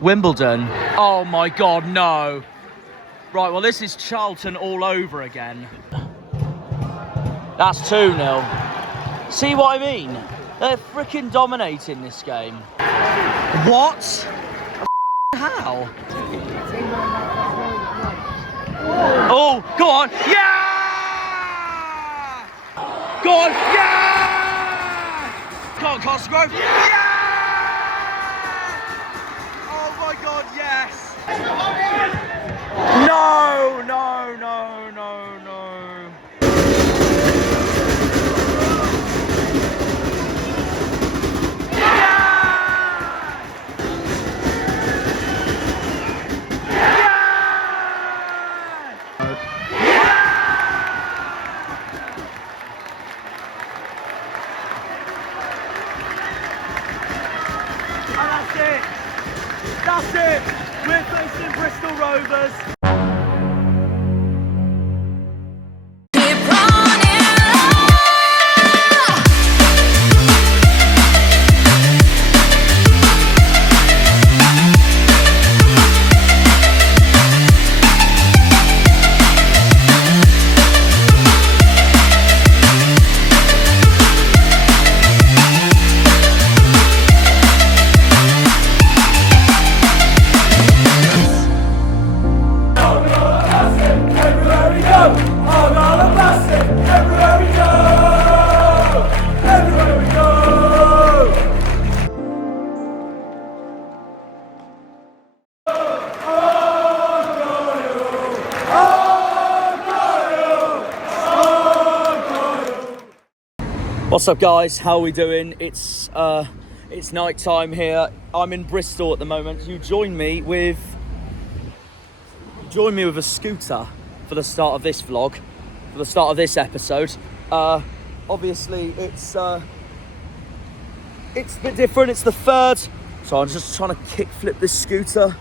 Wimbledon. Oh my God, no. Right, well this is Charlton all over again. That's 2-0. See what I mean? They're freaking dominating this game. What? How? Oh, go on. Yeah! Go on. Yeah! Come on, Cosgrove. Yeah! Oh my God, yes. No, no, no, no, no. That's it! We're facing Bristol Rovers. What's up guys, how are we doing? It's night time here. I'm in Bristol at the moment. You join me with a scooter for the start of this vlog, for the start of this episode. Obviously it's a bit different, it's the third, so I'm just trying to kick flip this scooter.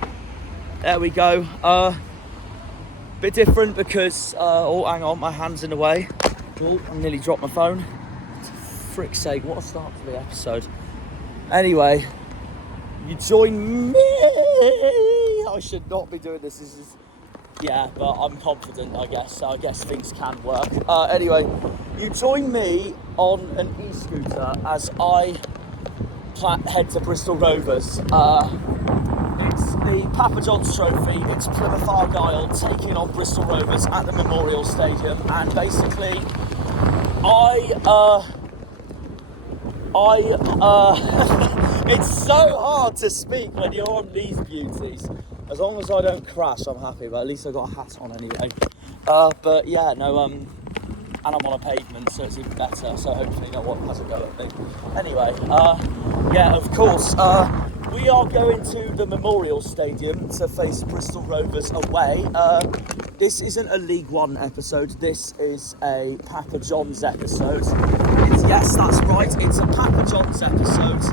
There we go. Bit different because, oh hang on, my hand's in the way. Oh, I nearly dropped my phone. Frick's sake, what a start to the episode. Anyway, you join me. I should not be doing this. This is, yeah, but I'm confident, I guess. So I guess things can work. Anyway, you join me on an e-scooter as I head to Bristol Rovers. It's the Papa Johns Trophy. It's Plymouth Argyle taking on Bristol Rovers at the Memorial Stadium, and basically, it's so hard to speak when you're on these beauties. As long as I don't crash, I'm happy, but at least I got a hat on anyway. But yeah, no, and I'm on a pavement, so it's even better, so hopefully no one has a go at me. Anyway, yeah, of course, we are going to the Memorial Stadium to face Bristol Rovers away. This isn't a League One episode, this is a Papa Johns episode. Yes, that's right, it's a Papa Johns episode.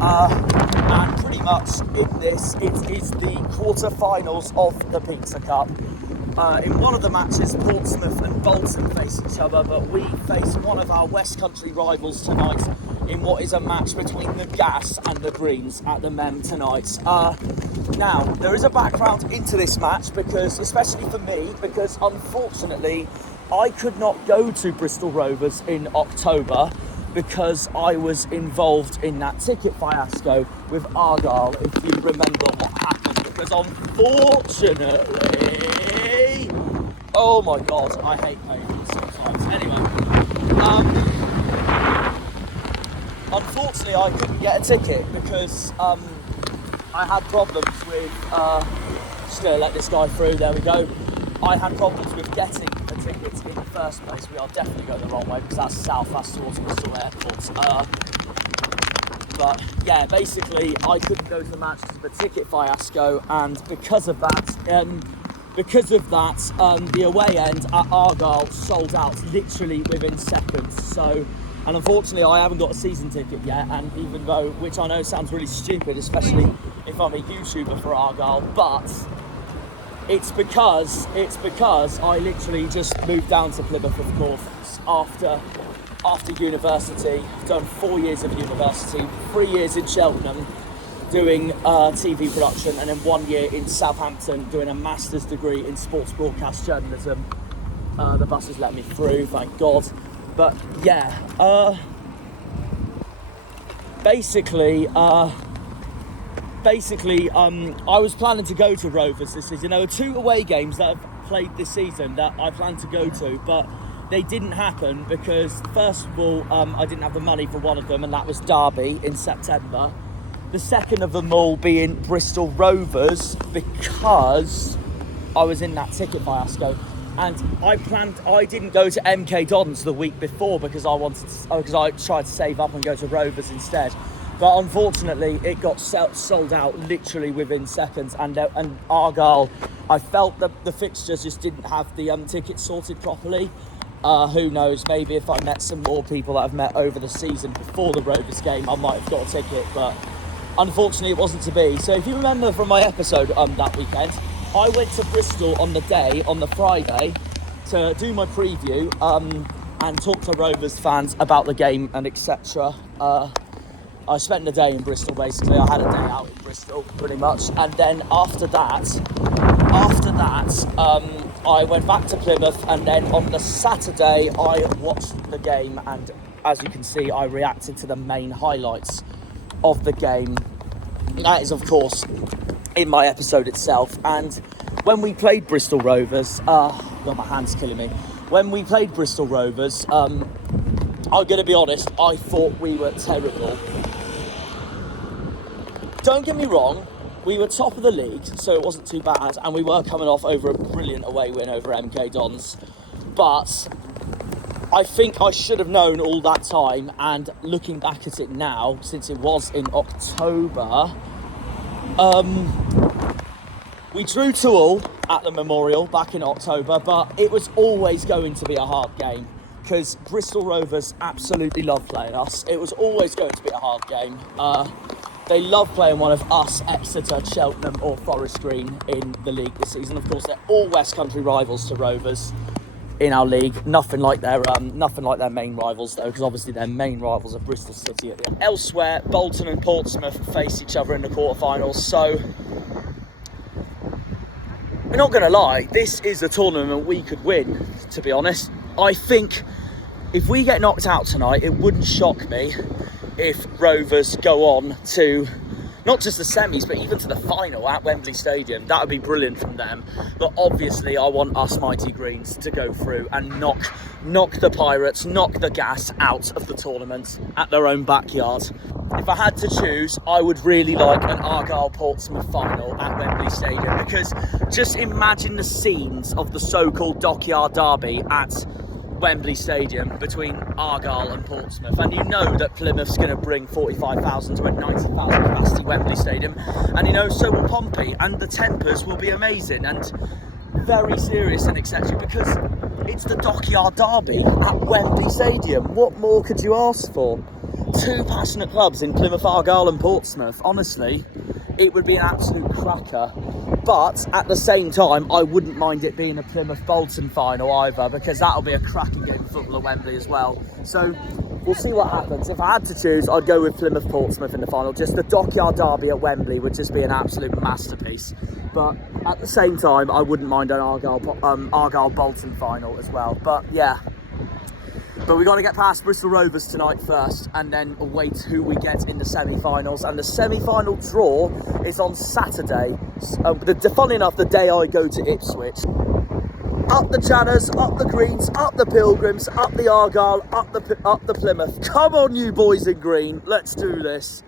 And pretty much in this, it is the quarter-finals of the Pizza Cup. In one of the matches, Portsmouth and Bolton face each other, but we face one of our West Country rivals tonight in what is a match between the Gas and the Greens at the Mem tonight. Now, there is a background into this match, because, especially for me, because unfortunately, I could not go to Bristol Rovers in October because I was involved in that ticket fiasco with Argyle, if you remember what happened. Because unfortunately, oh my God, I hate paying sometimes. Anyway, unfortunately I couldn't get a ticket because I had problems with, just gonna let this guy through, there we go. I had problems with getting the tickets in the first place. We are definitely going the wrong way because that's south, that's towards Bristol Airport. But yeah, basically I couldn't go to the match because of the ticket fiasco, and because of that, the away end at Argyle sold out literally within seconds. So, and unfortunately I haven't got a season ticket yet, and even though, which I know sounds really stupid, especially if I'm a YouTuber for Argyle, but it's because I literally just moved down to Plymouth, of course, after university. I've done 4 years of university, 3 years in Cheltenham, doing TV production, and then 1 year in Southampton doing a master's degree in sports broadcast journalism. The buses let me through, thank God. But yeah, basically, I was planning to go to Rovers this season. There were 2 away games that I've played this season that I planned to go to, but they didn't happen because, first of all, I didn't have the money for one of them, and that was Derby in September. The second of them all being Bristol Rovers, because I was in that ticket fiasco. And I didn't go to MK Dons the week before because I tried to save up and go to Rovers instead. But unfortunately, it got sold out literally within seconds. And Argyle, I felt that the fixtures just didn't have the tickets sorted properly. Who knows, maybe if I met some more people that I've met over the season before the Rovers game, I might have got a ticket. But unfortunately, it wasn't to be. So if you remember from my episode that weekend, I went to Bristol on the Friday, to do my preview and talk to Rovers fans about the game and etc. I spent the day in Bristol, basically. I had a day out in Bristol, pretty much. And then after that, I went back to Plymouth, and then on the Saturday, I watched the game, and as you can see, I reacted to the main highlights of the game. That is, of course, in my episode itself. And when we played Bristol Rovers, God, my hand's killing me. When we played Bristol Rovers, I'm going to be honest, I thought we were terrible. Don't get me wrong, we were top of the league, so it wasn't too bad, and we were coming off over a brilliant away win over MK Dons. But I think I should have known all that time, and looking back at it now, since it was in October, we drew 2-2 at the Memorial back in October, but it was always going to be a hard game because Bristol Rovers absolutely love playing us. It was always going to be a hard game. They love playing one of us, Exeter, Cheltenham or Forest Green in the league this season. Of course, they're all West Country rivals to Rovers in our league. Nothing like their main rivals though, because obviously their main rivals are Bristol City. Elsewhere, Bolton and Portsmouth face each other in the quarterfinals. So we're not going to lie, this is a tournament we could win, to be honest. I think if we get knocked out tonight, it wouldn't shock me if Rovers go on to not just the semis, but even to the final at Wembley Stadium. That would be brilliant from them. But obviously, I want us mighty Greens to go through and knock the Pirates, knock the Gas out of the tournament at their own backyard. If I had to choose, I would really like an Argyle-Portsmouth final at Wembley Stadium, because just imagine the scenes of the so-called Dockyard Derby at Wembley Stadium between Argyle and Portsmouth, and you know that Plymouth's going to bring 45,000 to a 90,000 capacity Wembley Stadium, and you know so will Pompey, and the tempers will be amazing and very serious and etc. because it's the Dockyard Derby at Wembley Stadium. What more could you ask for? 2 passionate clubs in Plymouth Argyle and Portsmouth. Honestly, it would be an absolute cracker. But at the same time, I wouldn't mind it being a Plymouth-Bolton final either, because that'll be a cracking game of football at Wembley as well. So we'll see what happens. If I had to choose, I'd go with Plymouth-Portsmouth in the final. Just the Dockyard Derby at Wembley would just be an absolute masterpiece. But at the same time, I wouldn't mind an Argyle-Bolton final as well. But yeah. But we've got to get past Bristol Rovers tonight first, and then await who we get in the semi-finals. And the semi-final draw is on Saturday. Funny enough, the day I go to Ipswich. Up the Janners, up the Greens, up the Pilgrims, up the Argyle, up the Plymouth. Come on, you boys in green, let's do this.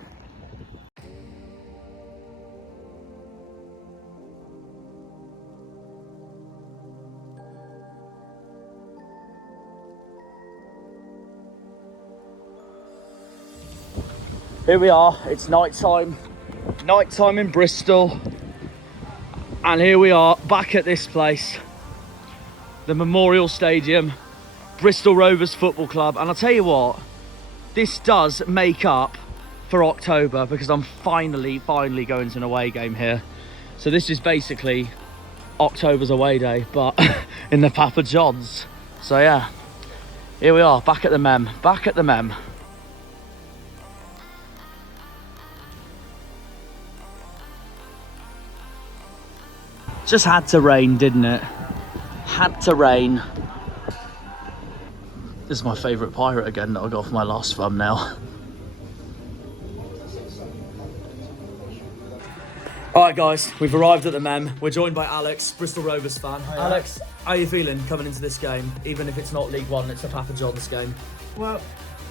Here we are, it's night time in Bristol, and here we are back at this place, the Memorial Stadium, Bristol Rovers Football Club. And I'll tell you what, this does make up for October, because I'm finally going to an away game here. So this is basically October's away day, but in the Papa Johns. So yeah, here we are, back at the Mem. Just had to rain, didn't it? Had to rain. This is my favourite pirate again that I got for my last thumbnail. Alright guys, we've arrived at the Mem. We're joined by Alex, Bristol Rovers fan. Hi, Alex, how are you feeling coming into this game? Even if it's not League One, it's a Papa Johns game. Well,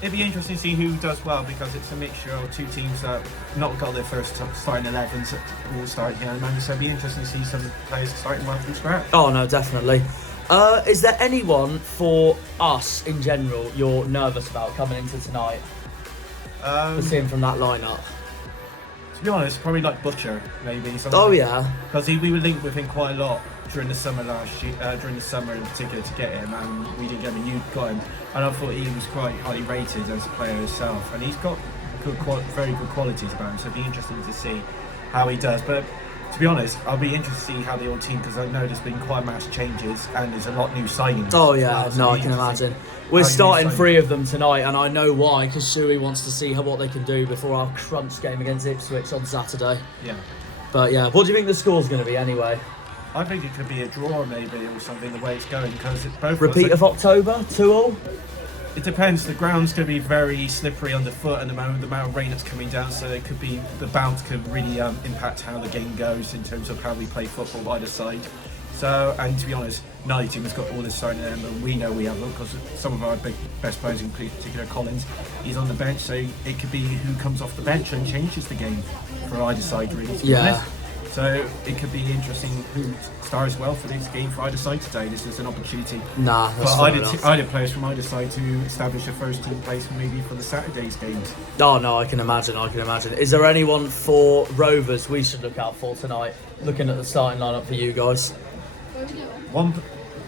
it'd be interesting to see who does well, because it's a mixture of two teams that not got their first starting 11s that will start here at the moment, so it'd be interesting to see some players starting well from scratch. Oh no, definitely. Is there anyone for us in general you're nervous about coming into tonight? To see him from that lineup? To be honest, probably like Butcher, maybe. Oh yeah. Because we were linked with him quite a lot during the summer last year, during the summer in particular to get him, and we didn't get him, and you got him. And I thought he was quite highly rated as a player himself, and he's got very good qualities about him, so it'd be interesting to see how he does. But to be honest, I'll be interested to see how the old team, because I know there's been quite much changes and there's a lot of new signings. Oh yeah, no, I can imagine. We're starting 3 of them tonight, and I know why, because Shuey wants to see what they can do before our crunch game against Ipswich on Saturday. Yeah. But yeah, what do you think the score's going to be anyway? I think it could be a draw maybe, or something, the way it's going, because it's both... Repeat of October, 2-2? It depends. The ground's going to be very slippery underfoot, and the amount of rain that's coming down, so it could be, the bounce could really impact how the game goes in terms of how we play football either side. So, and to be honest, neither team has got all this starting in them, and we know we have them, because some of our best players, in particular Collins, he's on the bench, so it could be who comes off the bench and changes the game for either side, really. Yeah. So it could be interesting who stars well for this game for either side today. This is an opportunity for either players from either side to establish a first team place maybe for the Saturday's games. Oh no, I can imagine. Is there anyone for Rovers we should look out for tonight? Looking at the starting lineup for you guys. One,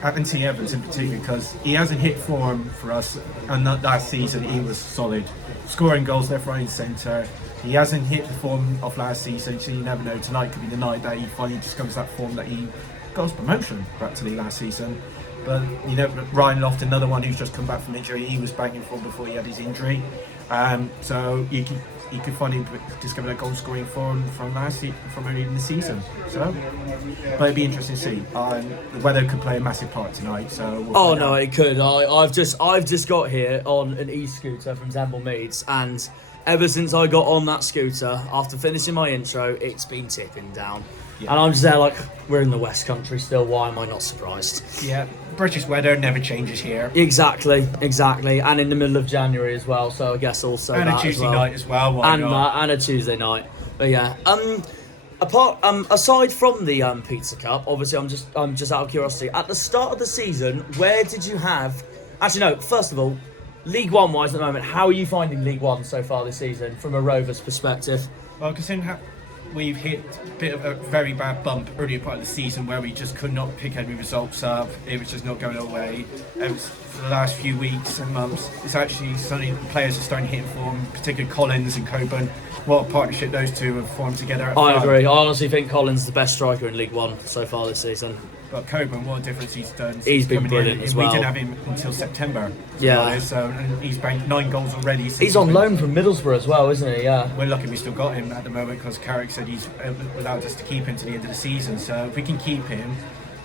Anthony Evans in particular, because he hasn't hit form for us, and last season he was solid, scoring goals left, right and centre. He hasn't hit the form of last season, so you never know. Tonight could be the night that he finally just comes to that form that he got his promotion practically last season. But you know, Ryan Loft, another one who's just come back from injury, he was banging form before he had his injury. So you could finally discover that goal scoring form from early in the season. So, but it'd be interesting to see. The weather could play a massive part tonight. So oh no, it could. I've just got here on an e-scooter from Zemble Meads, and ever since I got on that scooter, after finishing my intro, it's been tipping down. Yeah. And I'm just there like, we're in the West Country still, why am I not surprised? Yeah, British weather never changes here. Exactly. And in the middle of January as well, so I guess also and that a Tuesday as well. night as well, why not? And a Tuesday night. But yeah, aside from the Pizza Cup, obviously I'm just out of curiosity, at the start of the season, where did you have... Actually no, first of all, League One wise at the moment, how are you finding League One so far this season from a Rovers perspective? Well, considering we've hit a bit of a very bad bump earlier part of the season where we just could not pick any results up, it was just not going our way. For the last few weeks and months, it's actually suddenly the players are starting to hit form, particularly Collins and Coburn. What a partnership those two have formed together. I agree. I honestly think Collins is the best striker in League One so far this season. But Coburn, what a difference he's done. He's been brilliant as well. We didn't have him until September. Yeah. And he's banked 9 goals already. He's on loan from Middlesbrough as well, isn't he? Yeah. We're lucky we still got him at the moment, because Carrick said he's allowed us to keep him to the end of the season. So if we can keep him,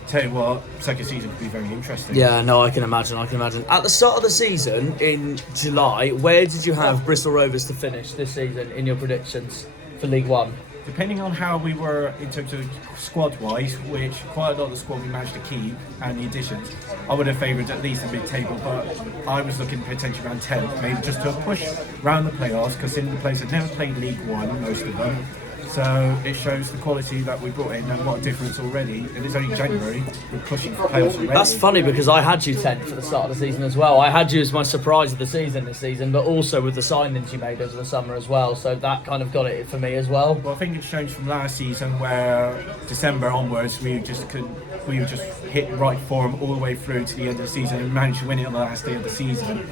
tell you what, second season could be very interesting. Yeah, no, I can imagine. At the start of the season, in July, where did you have Bristol Rovers to finish this season in your predictions for League One? Depending on how we were in terms of squad-wise, which quite a lot of the squad we managed to keep, and the additions, I would have favoured at least a mid-table, but I was looking potentially around 10th, maybe just to push around the playoffs, because in the players have never played League One, most of them. So it shows the quality that we brought in and what a difference already. It is only January, we're pushing for playoffs already. That's funny, because I had you 10th at the start of the season as well. I had you as my surprise of the season this season, but also with the signings you made over the summer as well. So that kind of got it for me as well. Well, I think it shows from last season where December onwards we just hit right form all the way through to the end of the season and managed to win it on the last day of the season.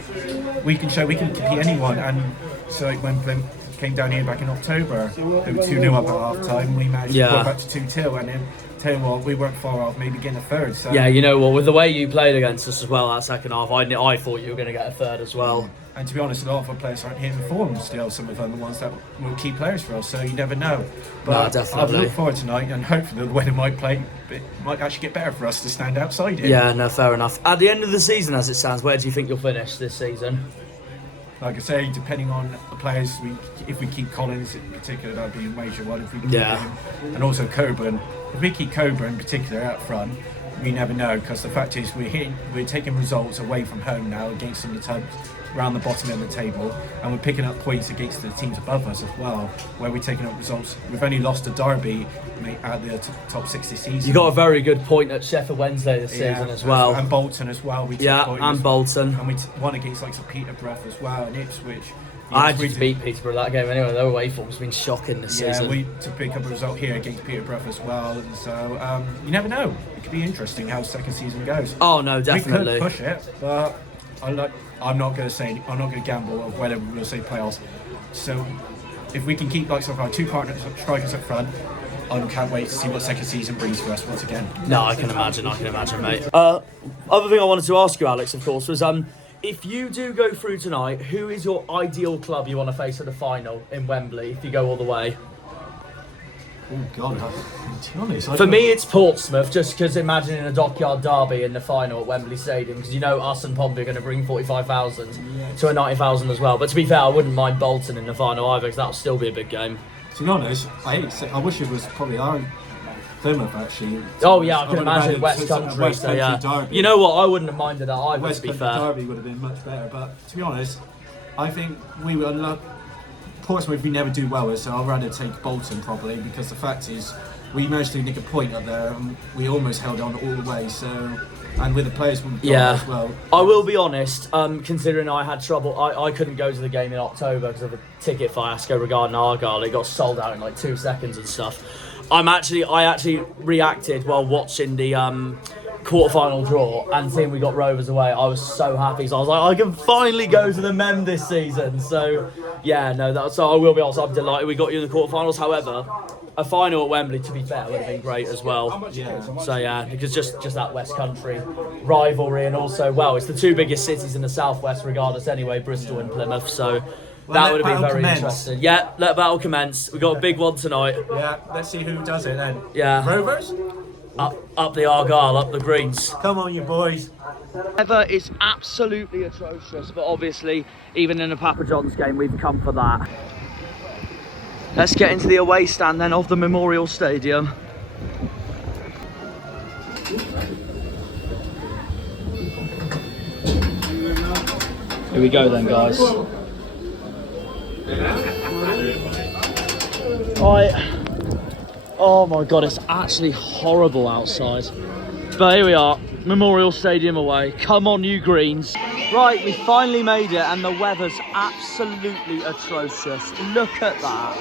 We can show we can compete anyone, and so like when came down here back in October. They were 2-0 up at half time. We managed to go back to 2-2, and then tell you what, we weren't far off maybe getting a third. So. Yeah, you know what, with the way you played against us as well that second half, I thought you were going to get a third as well. And to be honest, a lot of our players aren't hitting form still. Some of them are the ones that were key players for us, so you never know. But no, definitely. I look forward tonight, and hopefully the weather might actually get better for us to stand outside it. Yeah, no, fair enough. At the end of the season, as it stands, where do you think you'll finish this season? Like I say, depending on the players, if we keep Collins in particular, that'd be a major one. If we keep him, and also Coburn. If we keep Coburn in particular out front, we never know, because the fact is we're taking results away from home now against some of the teams around the bottom of the table, and we're picking up points against the teams above us as well, where we're taking up results. We've only lost to Derby out of the top 6 this season. You got a very good point at Sheffield Wednesday this season as well. And Bolton as well. Bolton. And we won against like Peterborough as well, and Ipswich. I had to beat Peterborough that game anyway. Their away form's been shocking this season. Yeah, to pick up a result here against Peterborough as well, and so you never know. It could be interesting how the second season goes. Oh no, definitely. We could push it, but I'm not going to gamble of whether we'll say playoffs. So if we can keep like our two partners strikers up front, I can't wait to see what second season brings for us once again. No, I can imagine, mate. Other thing I wanted to ask you, Alex, of course, was if you do go through tonight, who is your ideal club you want to face at the final in Wembley if you go all the way? Oh God, to be honest, for me it's Portsmouth, just because imagining a dockyard derby in the final at Wembley Stadium, because you know us and Pompey are going to bring 45,000 to a 90,000 as well. But to be fair, I wouldn't mind Bolton in the final either, because that'll still be a big game. To be honest, I wish it was probably our Plymouth actually. Oh yeah, I can imagine West Country. So yeah, derby. You know what? I wouldn't have minded that either. West to be Country fair, derby would have been much better. But to be honest, I think we would love Portsmouth. We never do well with, so I'd rather take Bolton probably, because the fact is we managed to nick a point up there, and we almost held on all the way. So, and with the players we've got as well. I will be honest, considering I had trouble, I couldn't go to the game in October because of a ticket fiasco regarding Argyle. It got sold out in like 2 seconds and stuff. I actually reacted while watching the quarter-final draw and seeing we got Rovers away. I was so happy, so I was like, I can finally go to the Mem this season. So yeah, no, so I will be honest, I'm delighted we got you in the quarter-finals. However, a final at Wembley, to be fair, would have been great as well. Yeah. So yeah, because just that West Country rivalry, and also, well, it's the two biggest cities in the southwest, regardless anyway, Bristol and Plymouth. So that would have been very interesting. Yeah, let battle commence. We got a big one tonight. Yeah, let's see who does it then. Yeah. Rovers? Up the Argyle, up the greens. Come on, you boys. Weather is absolutely atrocious, but obviously, even in a Papa Johns game, we've come for that. Let's get into the away stand then of the Memorial Stadium. Here we go then, guys. Right. Oh my God, it's actually horrible outside. But here we are, Memorial Stadium away. Come on, you greens. Right, we finally made it, and the weather's absolutely atrocious. Look at that.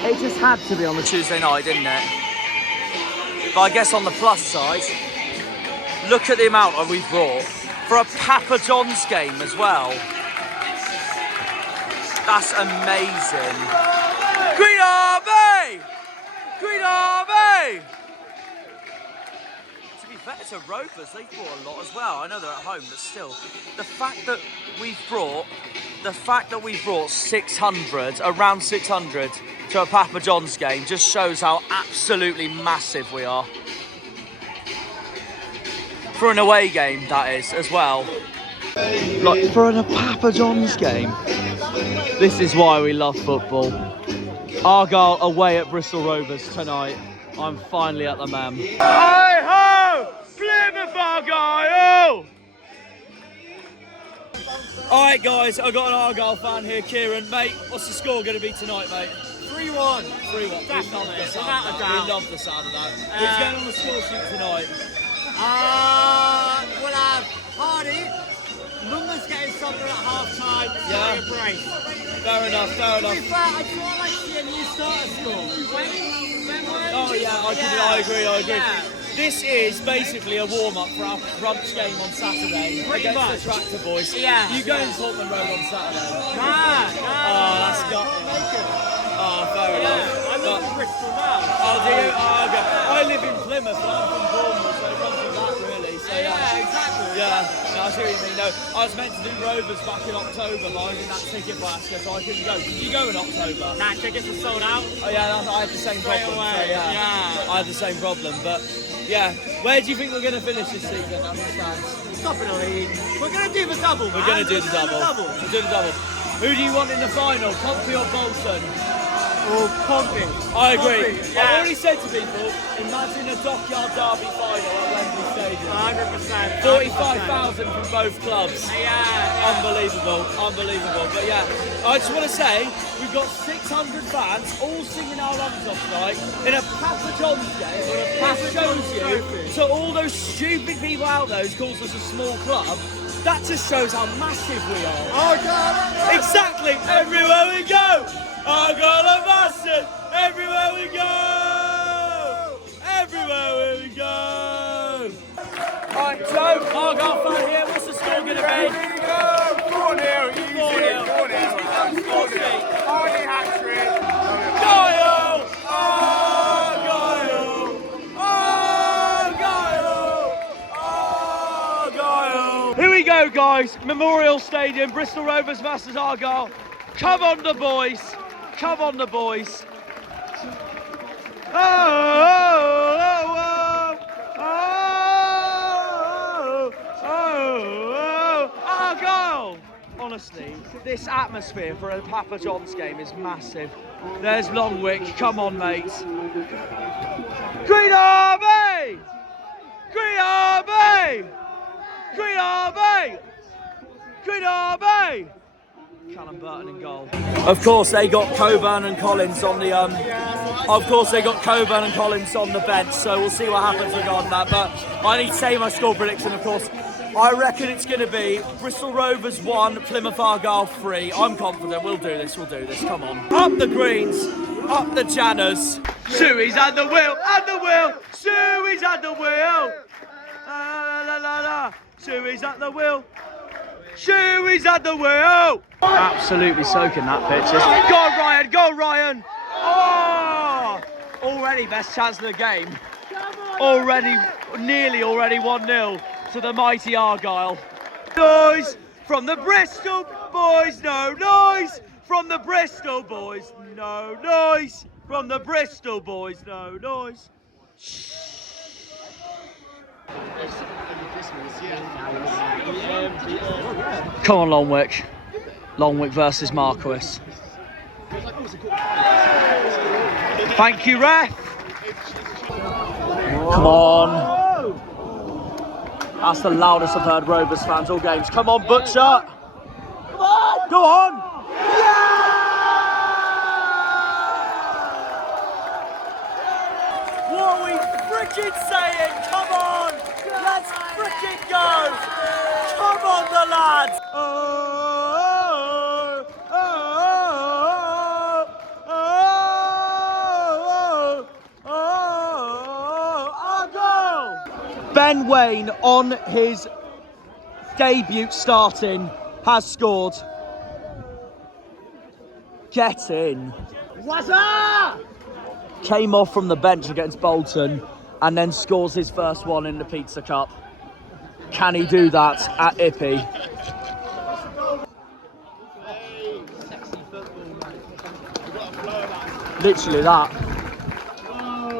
It just had to be on the Tuesday night, didn't it? But I guess on the plus side, look at the amount that we've brought for a Papa Johns game as well. That's amazing. Green Army! Green Army! To be fair to Rovers, they brought a lot as well. I know they're at home, but still, the fact that we've brought 600, around 600 to a Papa Johns game just shows how absolutely massive we are. For an away game, that is, as well. Like, for a Papa Johns game. This is why we love football. Argyle away at Bristol Rovers tonight. I'm finally at the Mem. Hi-ho! Plymouth Argyle! Alright guys, I've got an Argyle fan here, Kieran. Mate, what's the score going to be tonight, mate? 3-1. 3-1. Definitely, without a doubt. We love the sound of that. Who's going on the score sheet tonight? We'll have Hardy. Numbers getting something at half-time. Yeah. Brace. Fair enough, fair enough. To be fair, I sort of like to see a new starter score. Oh yeah, I agree. Yeah. this is basically a warm-up for our brunch game on Saturday against the Tractor Boys. Yeah. You go in Tottenham Road on Saturday? Nah. Oh, that's got Oh, fair enough. I live in Bristol now. Oh, do you? Oh, okay. I live in Plymouth, but I'm from Cornwall, so it comes with that, really. So, Yeah, exactly. Yeah, no, I see what you mean. No, I was meant to do Rovers back in October, but I was in that ticket basket, so I couldn't go. Did you go in October? Nah, tickets are sold out. Oh, yeah, I had the same Straight problem. away, So, yeah. I had the same problem, but yeah. Where do you think we're going to finish this season? I understand. Top of the league. We're going to do the double, man. We're going to do the double. We're doing the double. Who do you want in the final, Pompey or Bolton? Or Pompey. I agree. Pompey, I've already said to people, imagine a Dockyard Derby final at Wembley Stadium. 100%. 45,000 from both clubs. Yeah. Unbelievable, unbelievable. But yeah, I just want to say, we've got 600 fans all singing our lungs off tonight in a Papa Johns game. That shows you, to all those stupid people out there who calls us a small club, that just shows how massive we are. Oh, Exactly, everywhere we go, Argyle are massive, everywhere we go, everywhere we go. Right, Joe, Argyle fan here, what's the score going to be? 4-0, easy. 4-0. 4-0. Hardy hat-trick. Argyle! Argyle! Argyle! Argyle! Here we go, guys. Memorial Stadium, Bristol Rovers versus Argyle. Come on, the boys. Come on, the boys. Oh, Argyle! Honestly, this atmosphere for a Papa Johns game is massive. There's Longwick. Come on, mates. Green Army! Green Army! Green Army! Green Army! Callum Burton in goal. Of course, they got Coburn and Collins on the bench. So we'll see what happens regarding that. But I need to say my score prediction. Of course, I reckon it's going to be Bristol Rovers 1, Plymouth Argyle 3. I'm confident. We'll do this. Come on. Up the Greens, up the Janners. Suey's at the wheel, Suey's at the wheel. La la la la. Suey's at the wheel. Shoey's at the wheel! Absolutely soaking that pitch. Go on, Ryan! Go, Ryan! Oh! Already best chance of the game. Nearly 1-0 to the mighty Argyle. Noise from the Bristol boys, no noise from the Bristol boys, no noise from the Bristol boys, no noise. Come on, Longwick. Longwick versus Marquis. Thank you, ref. Come on. That's the loudest I've heard Rovers fans all games. Come on, Butcher. Come on. Go on. What are we frickin' saying? Come on! Let's frickin' go! Come on, the lads! Oh, oh, oh, oh, oh, Argyle! Ben Wayne on his debut starting has scored. Get in. What's up? Came off from the bench against Bolton and then scores his first one in the Pizza Cup. Can he do that at Ippy? Literally that.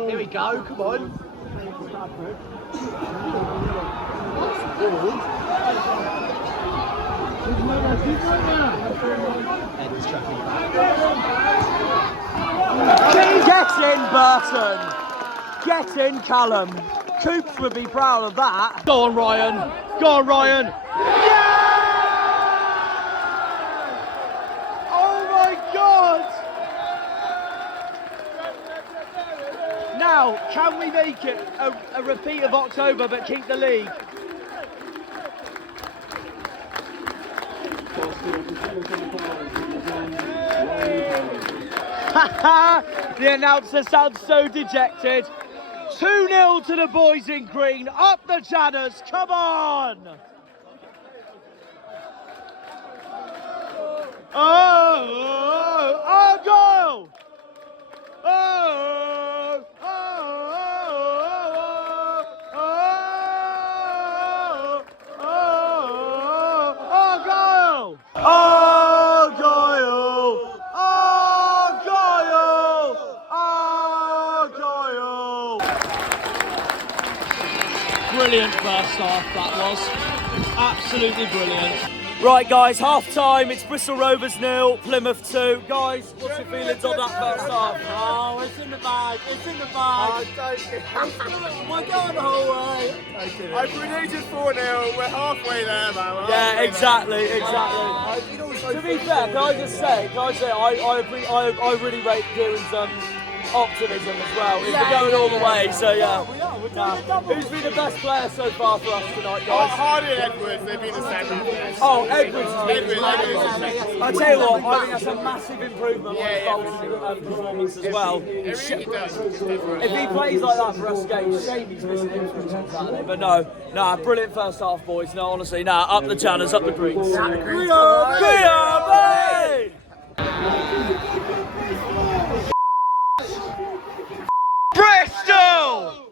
Here we go, come on. Get in, Burton! Get in, Callum! Coops would be proud of that. Go on, Ryan! Go on, Ryan! Yeah! Oh my God! Now, can we make it a repeat of October but keep the league? The announcer sounds so dejected. 2-0 to the boys in green. Up the Janners, come on! Oh, Argyle! Oh, Argyle! Argyle! Argyle! Argyle! Brilliant first half that was. Absolutely brilliant. Right guys, half time, it's Bristol Rovers 0, Plymouth 2. Guys, what's your feelings on that first half? Oh, it's in the bag, it's in the bag. We're going the whole way. I predicted 4-0. We're halfway there, man. Yeah, exactly. To be fair, can I say, I really rate Kieran's optimism as well. He's been going all the way, so yeah. Who's been the best player so far for us tonight, guys? Hardy and Edwards, they've been the same. Oh, Edwards has been Edwards. I tell you what, I think that's a massive improvement on his Bolton performance as well. It really does. If he plays like that for us games, shame he's missing Ipswich on Saturday. But no, brilliant first half, boys. No, honestly, up the Janners, up the Greens. Bristol!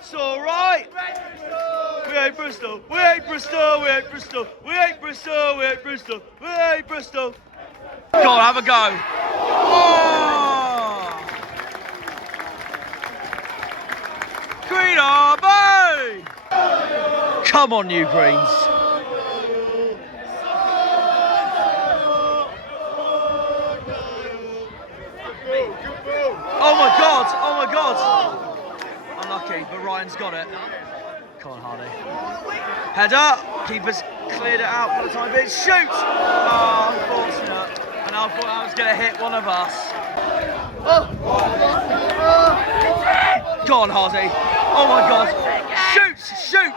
It's alright. We hate Bristol. We hate Bristol. We hate Bristol. We hate Bristol. We hate Bristol. We hate Bristol. Go on, have a go. Oh! Green Army! Come on, you Greens. Oh my God! Oh my God! Unlucky, but Ryan's got it. Come on, Hardy. Header. Keeper's cleared it out for the time being. Shoot! Oh, unfortunate. And I thought I was going to hit one of us. Go on, Hardy. Oh my God! Shoot! Shoot!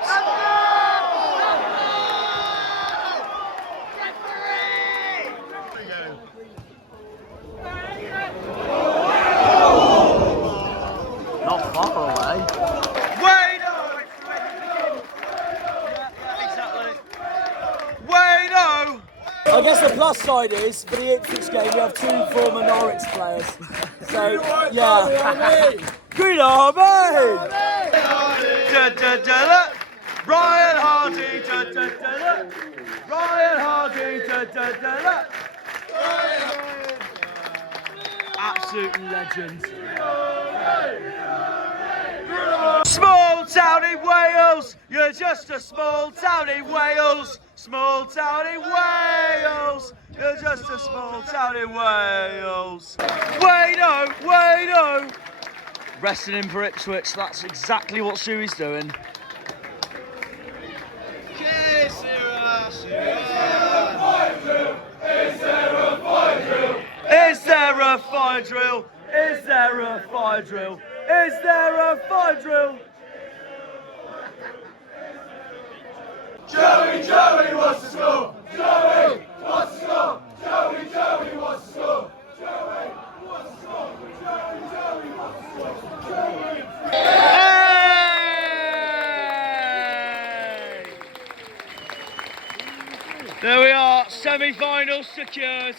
Not far away. Wayno! Exactly. Wayno! I guess the plus side is, for the Ipswich game, we have 2 former Norwich players. So, yeah. Green Army! Ryan Hardy! Ryan Hardy! Absolute legend. Small town in Wales, you're just a small town in Wales. Small town in Wales, you're just a small town in Wales. Wayno, Wayno. Resting him for Ipswich, that's exactly what Shuey's doing. Is there a fire drill? Is there a fire drill? Is there a fire drill? Is there a fire drill? Joey wants to score! Joey wants to score! Joey wants to score! Joey wants to score! Joey wants to score! Hey! There we are, semi-final secured.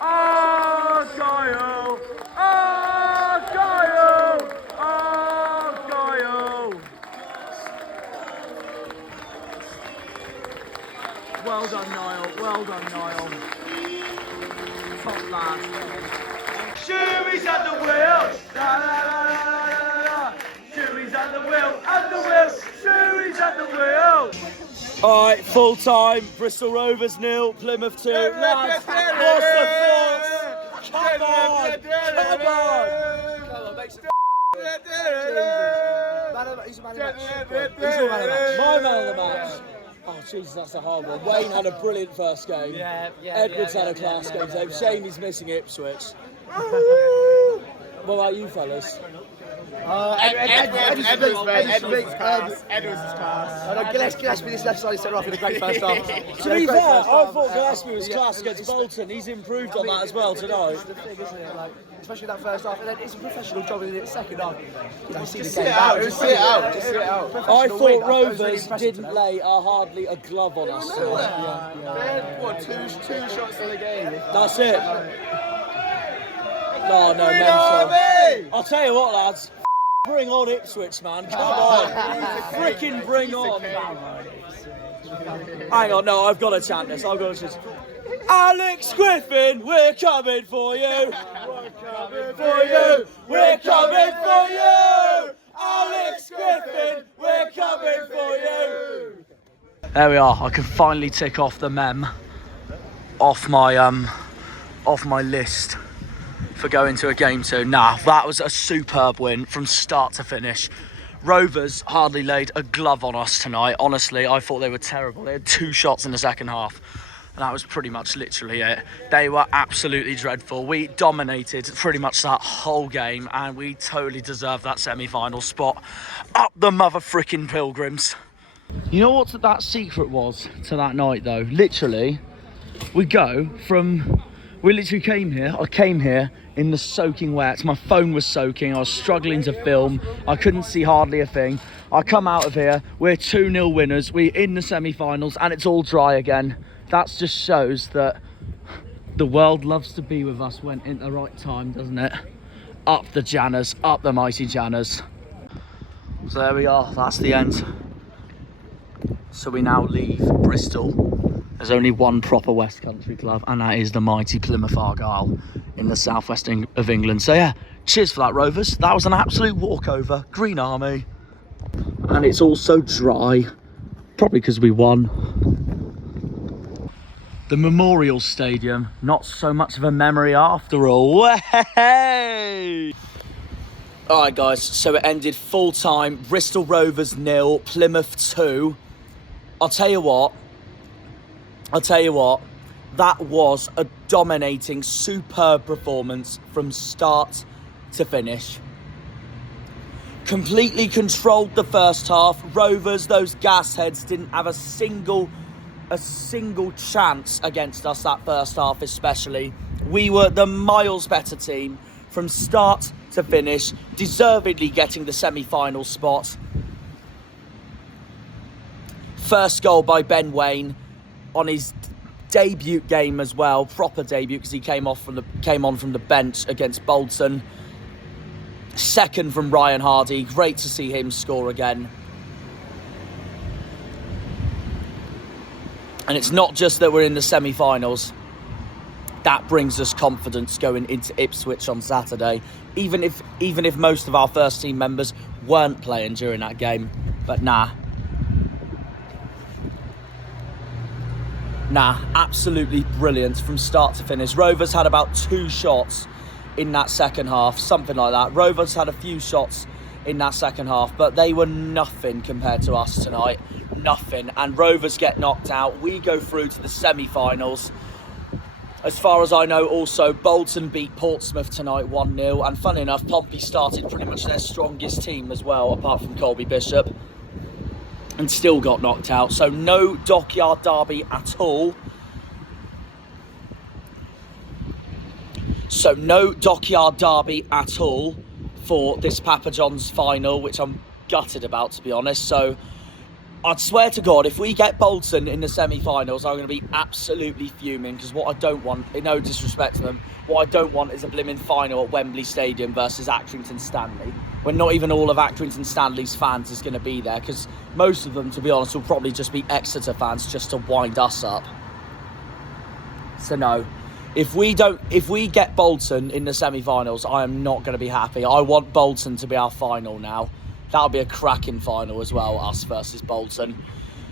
Argyle! Argyle! Argyle! Well done, Niall. Well done, Niall. Top lad. Shuey's at the wheel. La la la la la la. Shuey's at the wheel. At the wheel. Shuey's at the wheel. All right, full time. Bristol Rovers 0, Plymouth 2. Lads, what's the thoughts? Come on! Come on! Make some He's a man of the match. My man of the match. Oh, Jesus, that's a hard one. Wayne had a brilliant first game. Edwards had a class game. Shame he's missing Ipswich. What about you, fellas? Edwards is class. Gillespie this left side, he set off in a great first half. To be fair, I thought Gillespie was class against Bolton. He's improved on that as well tonight. It's the thing, isn't it? Like, especially that first half, and then it's a professional job in the second half. You see the Just game sit out. Just sit out. I thought Rovers didn't lay hardly a glove on us. What, two shots in the game? That's it. No, mental. I'll tell you what, lads. Bring on Ipswich, man. Come on. Freaking bring on. Hang on, no, I've got to chant this. I've got to chant. Alex Griffin, we're coming for you. We're coming for you. We're coming for you. Alex Griffin, we're coming for you. There we are. I can finally tick off the mem off my list for going to a game to. Nah, that was a superb win from start to finish. Rovers hardly laid a glove on us tonight. Honestly, I thought they were terrible. They had 2 shots in the second half. And that was pretty much literally it. They were absolutely dreadful. We dominated pretty much that whole game, and we totally deserved that semi-final spot. Up the mother frickin' Pilgrims. You know what that secret was to that night though? Literally, we literally came here. I came here in the soaking wet. My phone was soaking. I was struggling to film. I couldn't see hardly a thing. I come out of here. We're 2-0 winners. We're in the semi-finals, and it's all dry again. That just shows that the world loves to be with us when at the right time, doesn't it? Up the Janners, up the mighty Janners. So there we are. That's the end. So we now leave Bristol. There's only one proper West Country club, and that is the mighty Plymouth Argyle in the southwest of England. So yeah, cheers for that, Rovers. That was an absolute walkover. Green Army. And it's also dry. Probably because we won. The Memorial Stadium, not so much of a memory after all. Hey! Alright guys, so it ended full time. Bristol Rovers 0, Plymouth 2. I'll tell you what, that was a dominating, superb performance from start to finish. Completely controlled the first half. Rovers, those gas heads, didn't have a single chance against us that first half especially. We were the miles better team from start to finish, deservedly getting the semi-final spot. First goal by Ben Wayne on his debut game as well, proper debut, because he came on from the bench against Bolton. Second from Ryan Hardy, great to see him score again. And it's not just that we're in the semi-finals. That brings us confidence going into Ipswich on Saturday. Even if most of our first team members weren't playing during that game. But nah, absolutely brilliant from start to finish. Rovers had about 2 shots in that second half, something like that. Rovers had a few shots in that second half, but they were nothing compared to us tonight. Nothing. And Rovers get knocked out. We go through to the semi-finals. As far as I know, also, Bolton beat Portsmouth tonight 1-0. And funny enough, Pompey started pretty much their strongest team as well, apart from Colby Bishop. And still got knocked out. So no Dockyard derby at all. For this Papa Johns final, which I'm gutted about, to be honest. So I'd swear to God, if we get Bolton in the semi-finals, I'm going to be absolutely fuming, because what I don't want, no disrespect to them, what I don't want is a blimmin' final at Wembley Stadium versus Accrington Stanley, when not even all of Accrington Stanley's fans is going to be there, because most of them, to be honest, will probably just be Exeter fans just to wind us up. So no. If we get Bolton in the semi-finals, I am not going to be happy. I want Bolton to be our final now. That'll be a cracking final as well, us versus Bolton.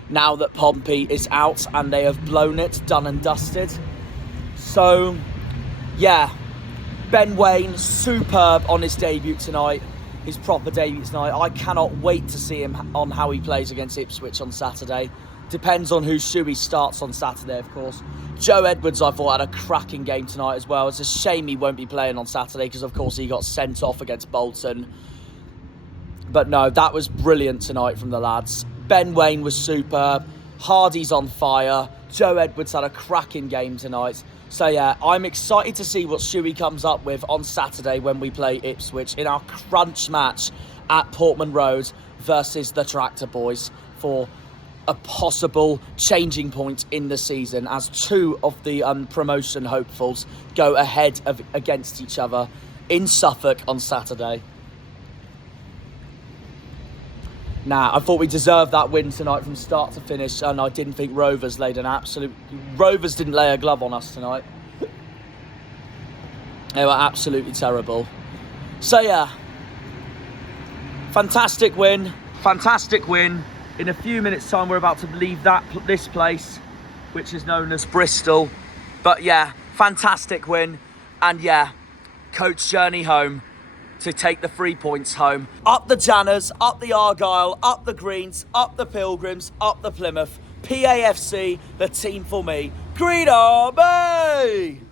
Now that Pompey is out and they have blown it, done and dusted. So, yeah. Ben Wayne, superb on his debut tonight. His proper debut tonight. I cannot wait to see him on how he plays against Ipswich on Saturday. Depends on whose shoe he starts on Saturday, of course. Joe Edwards, I thought, had a cracking game tonight as well. It's a shame he won't be playing on Saturday because, of course, he got sent off against Bolton. But no, that was brilliant tonight from the lads. Ben Wayne was superb. Hardy's on fire. Joe Edwards had a cracking game tonight. So yeah, I'm excited to see what Shuey comes up with on Saturday when we play Ipswich in our crunch match at Portman Road versus the Tractor Boys for a possible changing point in the season, as two of the promotion hopefuls go ahead against each other in Suffolk on Saturday. Nah, I thought we deserved that win tonight from start to finish, and I didn't think Rovers laid an absolute... Rovers didn't lay a glove on us tonight. They were absolutely terrible. So yeah, fantastic win. In a few minutes' time, we're about to leave this place, which is known as Bristol. But yeah, fantastic win. And yeah, coach journey home to take the 3 points home. Up the Janners, up the Argyle, up the Greens, up the Pilgrims, up the Plymouth. PAFC, the team for me. Green Army!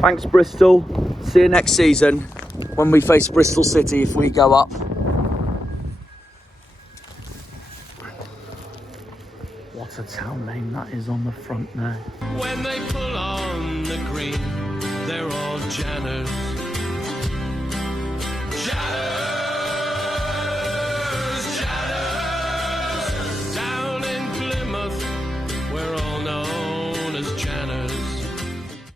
Thanks, Bristol. See you next season when we face Bristol City if we go up. What a town name that is on the front there. When they pull on the green, they're all Janners.